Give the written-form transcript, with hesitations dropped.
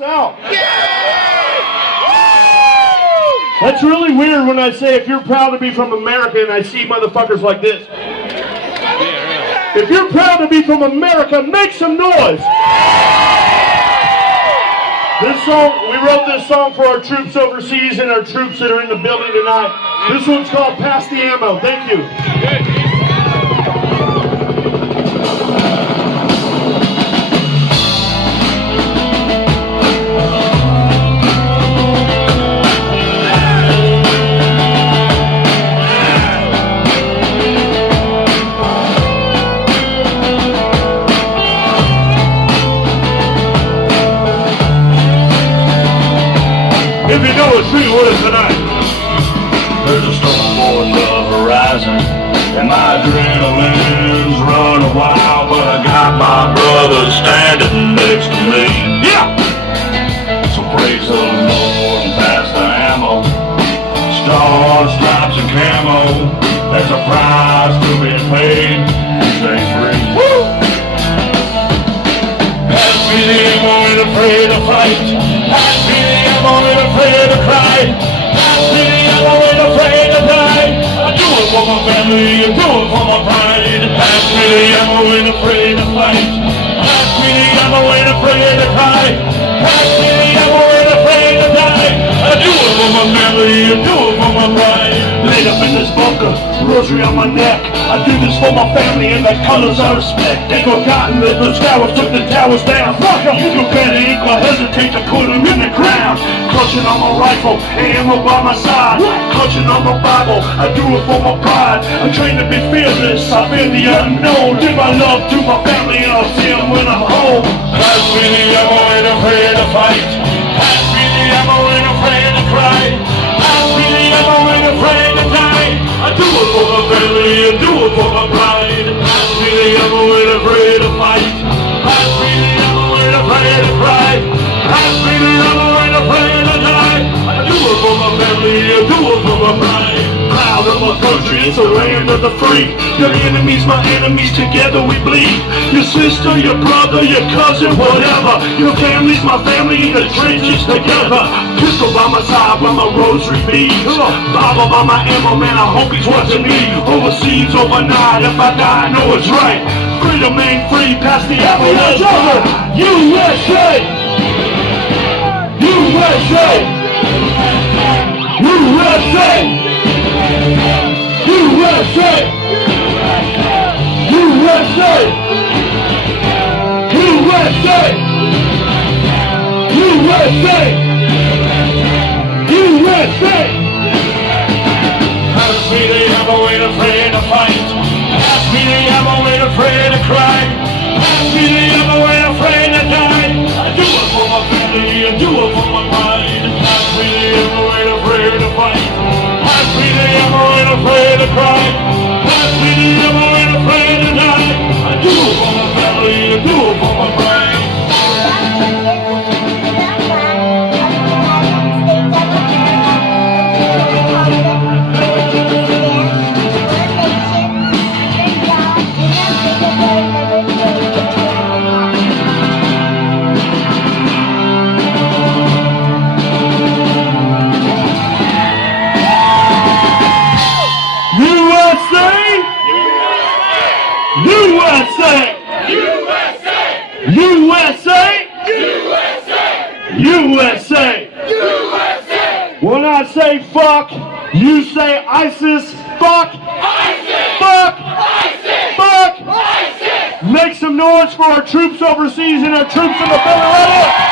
out. That's really weird when I say if you're proud to be from America and I see motherfuckers like this. If you're proud to be from America, make some noise. This song, we wrote this song for our troops overseas and our troops that are in the building tonight. This one's called Pass the Ammo. Thank you. If you know what's true, what is tonight? There's a storm on the horizon, and my adrenaline's running wild, but I got my brother standing next to me. Yeah! So praise the Lord and pass the ammo. Stars, stripes, and camo. There's a prize to be paid. Stay free. Woo! Pass me the ammo, ain't afraid to fight. Pass me the ammo, ain't afraid to cry. Pass me the ammo, ain't afraid to die. I do it for my family, I do it for my pride. Pass me the ammo, ain't afraid to fight. Pass me the ammo, ain't afraid to cry. Pass me the ammo, ain't afraid to die. I do it for my family, I do it for my pride. Laid up in this bunker, rosary on my neck. I do this for my family and the colors I respect. They forgotten that the scouts took the towers down. Fuck them! You better ain't gonna hesitate to put them in the ground. Clutching on my rifle, ammo by my side. Clutching on my Bible, I do it for my pride. I'm trained to be fearless, I fear the unknown. Give my love to my family and I'll see them when I'm home. Pass me the ammo, ain't afraid to fight. Pass me the ammo, ain't afraid to cry. Pass me the ammo, ain't afraid to die. I do it for my family, I do it for my pride. Pass me the ammo, ain't afraid to fight. Pass me the ammo, ain't afraid to cry. Pass me the ammo, ain't afraid to die. I do it for my family, I do it for my pride. Proud of my country, it's the land of the free. Your enemies, my enemies, together we bleed. Your sister, your brother, your cousin, whatever. Your family's my family, in the trenches together. Pistol by my side, by my rosary beads. Bible by my ammo, man, I hope he's watching me. Overseas, overnight, if I die, I know it's right. Freedom ain't free, pass the ammo, let's go. USA! USA! USA! USA! USA! USA! USA! USA! Pass me the ammo, ain't afraid to fight. Pass me the ammo, ain't afraid to cry. Pass me the ammo, ain't afraid to die. I do it for my family, I do it for my pride. Pass me the ammo, ain't afraid to fight. Pass me the ammo, ain't afraid to cry. Pass me the ammo, ain't afraid to die. I do it for my family, I do it for my pride. USA! USA! When I say fuck, you say ISIS. Fuck! ISIS! Fuck! ISIS! Fuck! ISIS! Make some noise for our troops overseas and our troops in the Federal.